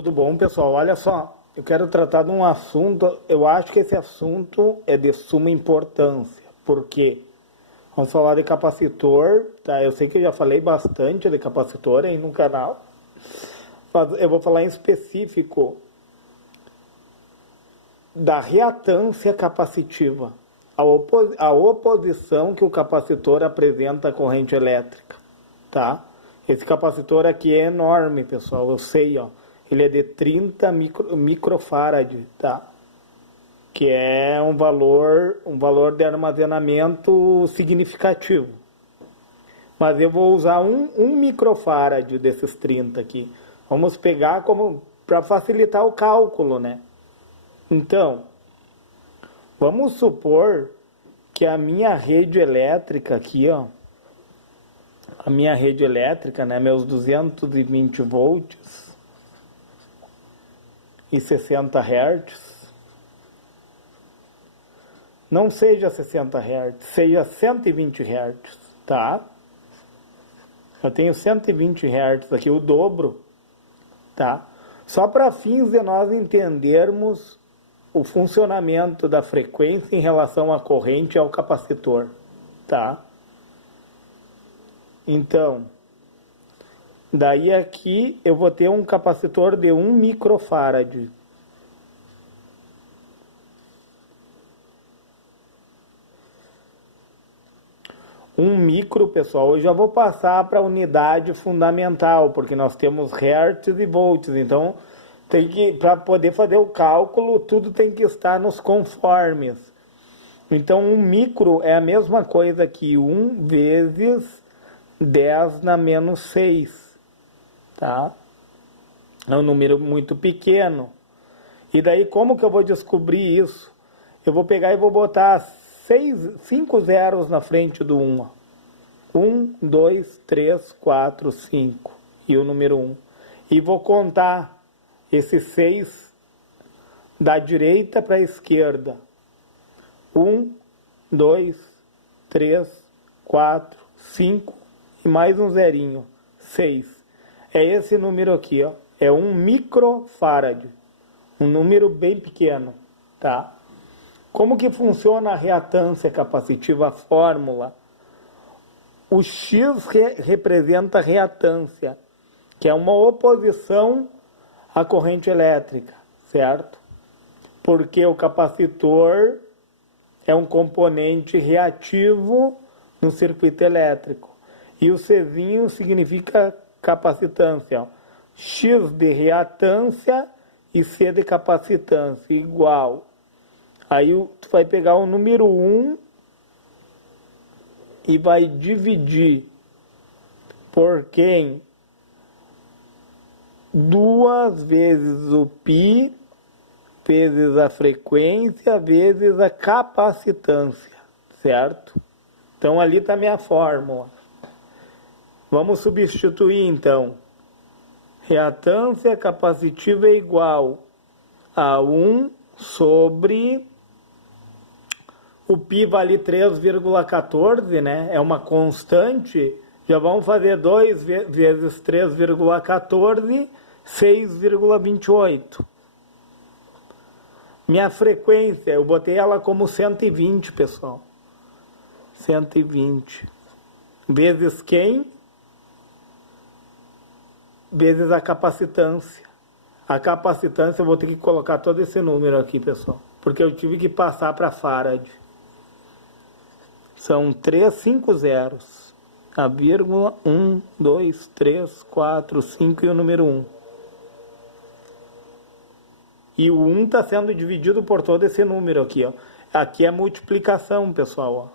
Tudo bom, pessoal? Olha só, eu quero tratar de um assunto, eu acho que esse assunto é de suma importância. Por quê? Vamos falar de capacitor, tá? Eu sei que eu já falei bastante de capacitor aí no canal, mas eu vou falar em específico da reatância capacitiva, a oposição que o capacitor apresenta à corrente elétrica, tá? Esse capacitor aqui é enorme, pessoal, eu sei, ó. Ele é de 30 microfarad, tá? Que é um valor de armazenamento significativo. Mas eu vou usar um microfarad desses 30 aqui. Vamos pegar como para facilitar o cálculo, né? Então, vamos supor que a minha rede elétrica aqui, ó, a minha rede elétrica, né, meus 220 volts e 60 Hz, não seja 60 Hz, seja 120 Hz, tá? Eu tenho 120 Hz aqui, o dobro, tá? Só para fins de nós entendermos o funcionamento da frequência em relação à corrente e ao capacitor, tá? Então, daí aqui eu vou ter um capacitor de 1 microfarad. Um micro, pessoal, eu já vou passar para a unidade fundamental, porque nós temos hertz e volts, então tem que, para poder fazer o cálculo, tudo tem que estar nos conformes. Então, um micro é a mesma coisa que 1 vezes 10 na menos 6, tá? É um número muito pequeno. E daí, como que eu vou descobrir isso? Eu vou pegar e vou botar 5 zeros na frente do 1. 1, 2, 3, 4, 5. E o número 1. E vou contar esses 6 da direita para a esquerda. 1, 2, 3, 4, 5 e mais um zerinho. 6. É esse número aqui, ó. É 1 microfarad. Um número bem pequeno, tá? Como que funciona a reatância capacitiva, a fórmula? O X representa a reatância, que é uma oposição à corrente elétrica, certo? Porque o capacitor é um componente reativo no circuito elétrico. E o Czinho significa capacitância, ó. X de reatância e C de capacitância, igual. Aí tu vai pegar o número 1 e vai dividir por quem? 2 vezes o π, vezes a frequência, vezes a capacitância, certo? Então ali está a minha fórmula. Vamos substituir então. Reatância capacitiva é igual a 1 sobre... O π vale 3,14, né? É uma constante. Já vamos fazer 2 vezes 3,14, 6,28. Minha frequência, eu botei ela como 120, pessoal. 120. Vezes quem? Vezes a capacitância. A capacitância eu vou ter que colocar todo esse número aqui, pessoal. Porque eu tive que passar para farad. São 5 zeros. A vírgula, 1, 2, 3, 4, 5 e o número 1. E o 1 está sendo dividido por todo esse número aqui, ó. Aqui é multiplicação, pessoal, ó.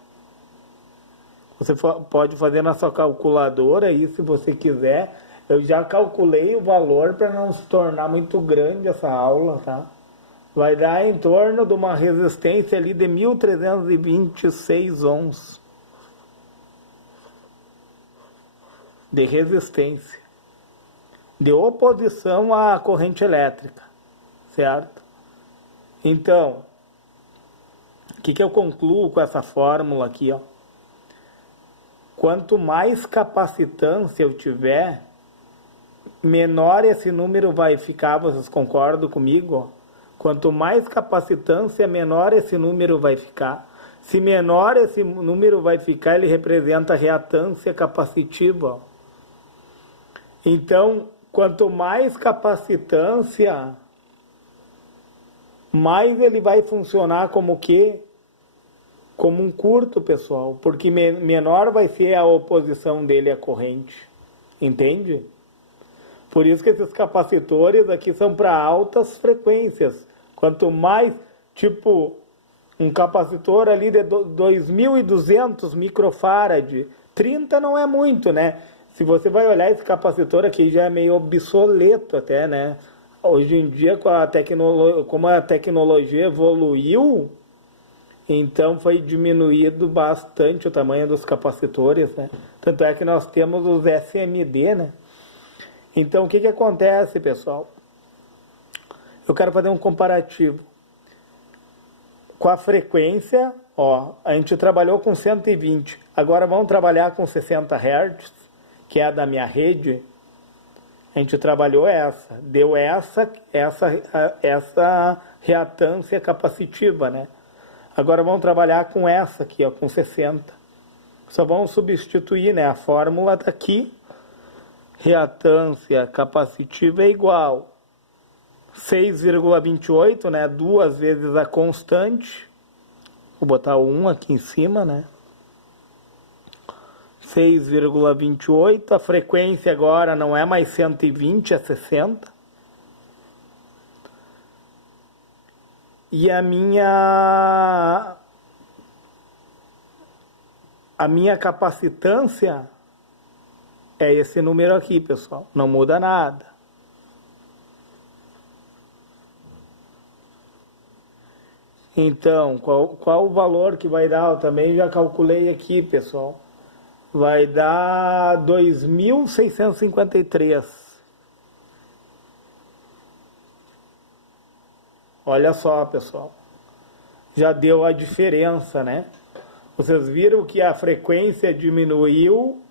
Você pode fazer na sua calculadora aí, se você quiser. Eu já calculei o valor para não se tornar muito grande essa aula, tá? Vai dar em torno de uma resistência ali de 1326 ohms de resistência, de oposição à corrente elétrica, certo? Então, o que eu concluo com essa fórmula aqui, ó? Quanto mais capacitância eu tiver, menor esse número vai ficar, vocês concordam comigo? Quanto mais capacitância, menor esse número vai ficar. Se menor esse número vai ficar, ele representa a reatância capacitiva. Então, quanto mais capacitância, mais ele vai funcionar como o quê? Como um curto, pessoal. Porque menor vai ser a oposição dele à corrente. Entende? Por isso que esses capacitores aqui são para altas frequências. Quanto mais, tipo, um capacitor ali de 2.200 microfarad, 30 não é muito, né? Se você vai olhar esse capacitor aqui, já é meio obsoleto até, né? Hoje em dia, como a tecnologia evoluiu, então foi diminuído bastante o tamanho dos capacitores, né? Tanto é que nós temos os SMD, né? Então, o que acontece, pessoal? Eu quero fazer um comparativo. Com a frequência, ó, a gente trabalhou com 120. Agora vamos trabalhar com 60 Hz, que é a da minha rede. A gente trabalhou essa. Deu essa reatância capacitiva, né? Agora vamos trabalhar com essa aqui, ó, com 60. Só vamos substituir, né? A fórmula está aqui. Reatância capacitiva é igual 6,28, né? 2 vezes a constante. Vou botar o 1 aqui em cima, né? 6,28. A frequência agora não é mais 120, é 60. E a minha capacitância é esse número aqui, pessoal. Não muda nada. Então, qual o valor que vai dar? Eu também já calculei aqui, pessoal. Vai dar 2.653. Olha só, pessoal. Já deu a diferença, né? Vocês viram que a frequência diminuiu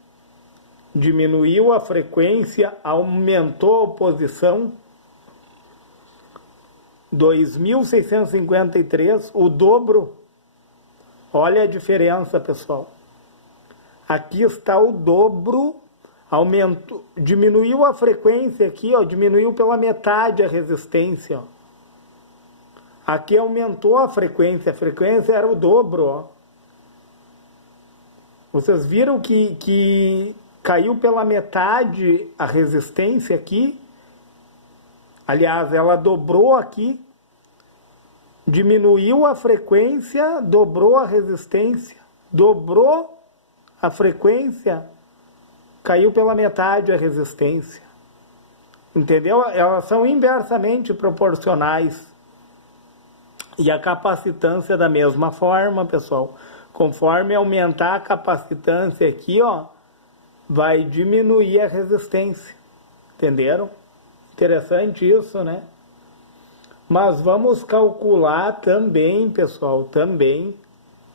a frequência, aumentou a oposição. 2.653, o dobro. Olha a diferença, pessoal. Aqui está o dobro, diminuiu a frequência aqui, ó, diminuiu pela metade a resistência, ó. Aqui aumentou a frequência era o dobro, ó. Vocês viram que caiu pela metade a resistência aqui? Aliás, ela dobrou aqui, diminuiu a frequência, dobrou a resistência, dobrou a frequência, caiu pela metade a resistência. Entendeu? Elas são inversamente proporcionais. E a capacitância da mesma forma, pessoal. Conforme aumentar a capacitância aqui, ó, vai diminuir a resistência. Entenderam? Interessante isso, né? Mas vamos calcular também, pessoal, também,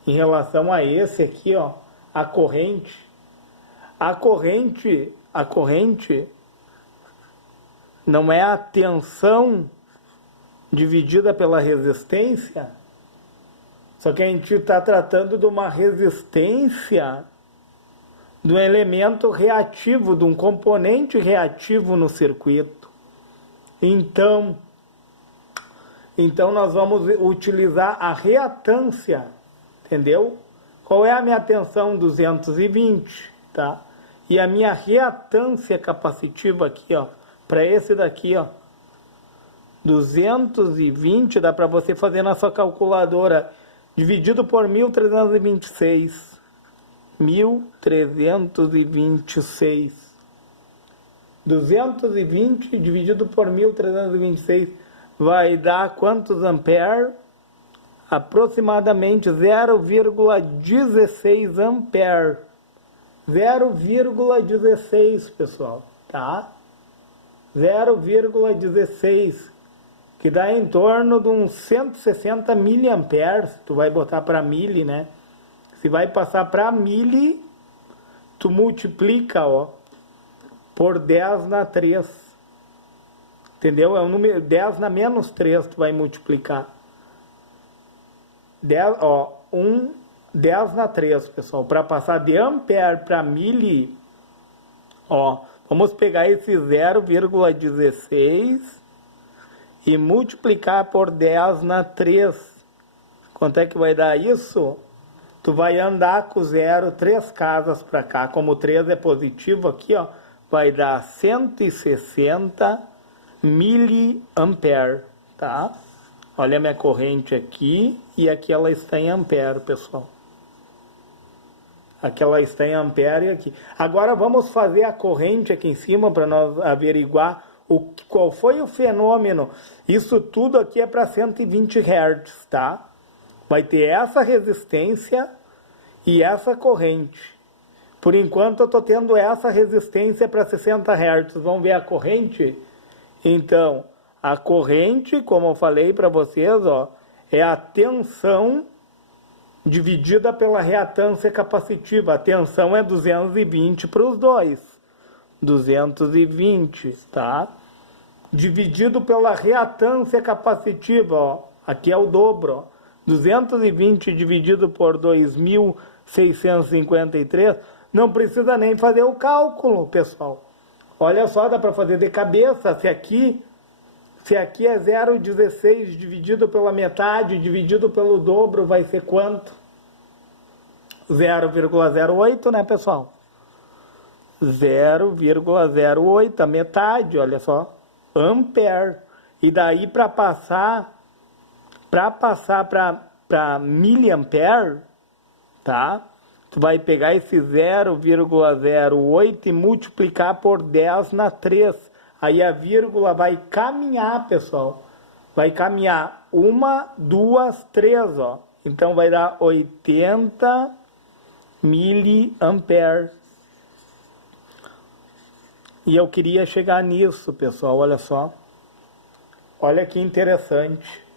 em relação a esse aqui, ó, a corrente. A corrente não é a tensão dividida pela resistência, só que a gente está tratando de uma resistência de um elemento reativo, de um componente reativo no circuito. Então nós vamos utilizar a reatância, entendeu? Qual é a minha tensão? 220, tá? E a minha reatância capacitiva aqui, ó, para esse daqui, ó, 220, dá para você fazer na sua calculadora, dividido por 1.326. 1.326. 220 dividido por 1.326 vai dar quantos ampere? Aproximadamente 0,16 ampere. 0,16, pessoal, tá? 0,16, que dá em torno de uns 160 miliamperes. Tu vai botar para mili, né? Se vai passar para mili, tu multiplica, ó, por 10 na 3. Entendeu? É um número 10 na menos 3, tu vai multiplicar. 10, 10 na 3, pessoal. Para passar de ampere para mili, vamos pegar esse 0,16 e multiplicar por 10 na 3. Quanto é que vai dar isso? Tu vai andar com o 0 3 casas para cá. Como 3 é positivo aqui, vai dar 160 miliampere, tá? Olha a minha corrente aqui e aqui ela está em ampere, pessoal. Aqui ela está em ampere e aqui. Agora vamos fazer a corrente aqui em cima para nós averiguar qual foi o fenômeno. Isso tudo aqui é para 120 Hz, tá? Vai ter essa resistência e essa corrente. Por enquanto eu estou tendo essa resistência para 60 Hz. Vamos ver a corrente? Então, a corrente, como eu falei para vocês, é a tensão dividida pela reatância capacitiva. A tensão é 220 para os dois. 220, tá? Dividido pela reatância capacitiva, aqui é o dobro, 220 dividido por 2.653, não precisa nem fazer o cálculo, pessoal. Olha só, dá para fazer de cabeça. Se aqui é 0,16 dividido pela metade, dividido pelo dobro, vai ser quanto? 0,08, né, pessoal? 0,08, a metade, olha só. Ampere. E daí para passar para miliampere, tá? Tu vai pegar esse 0,08 e multiplicar por 10 na 3. Aí a vírgula vai caminhar, pessoal. Vai caminhar 1, 2, 3, Então vai dar 80 miliampere. E eu queria chegar nisso, pessoal, olha só. Olha que interessante.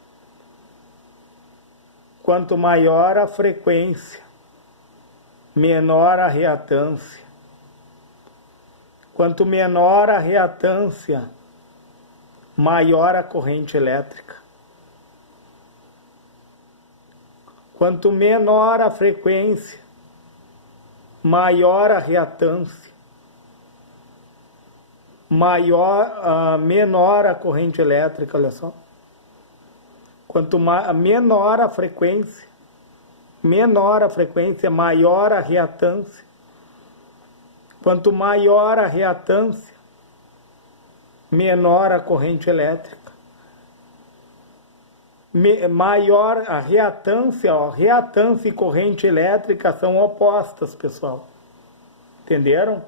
Quanto maior a frequência, menor a reatância. Quanto menor a reatância, maior a corrente elétrica. Quanto menor a frequência, maior a reatância. Menor a corrente elétrica, olha só. Quanto menor a frequência, maior a reatância. Quanto maior a reatância, menor a corrente elétrica. Maior a reatância, reatância e corrente elétrica são opostas, pessoal. Entenderam?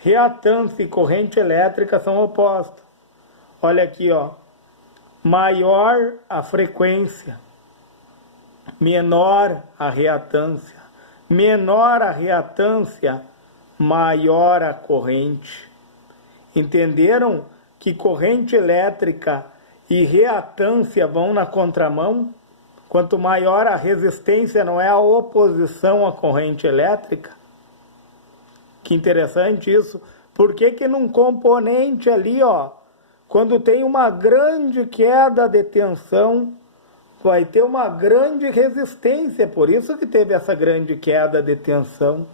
Reatância e corrente elétrica são opostas. Olha aqui, maior a frequência, menor a reatância. Menor a reatância, maior a corrente. Entenderam que corrente elétrica e reatância vão na contramão? Quanto maior a resistência, não é a oposição à corrente elétrica? Que interessante isso. Por que num componente ali, quando tem uma grande queda de tensão, vai ter uma grande resistência? Por isso que teve essa grande queda de tensão.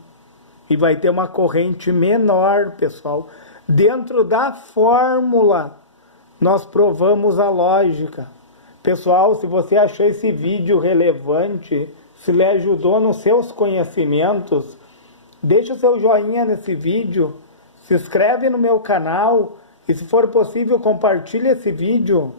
E vai ter uma corrente menor, pessoal. Dentro da fórmula, nós provamos a lógica. Pessoal, se você achou esse vídeo relevante, se lhe ajudou nos seus conhecimentos, deixa o seu joinha nesse vídeo, se inscreve no meu canal e, se for possível, compartilhe esse vídeo.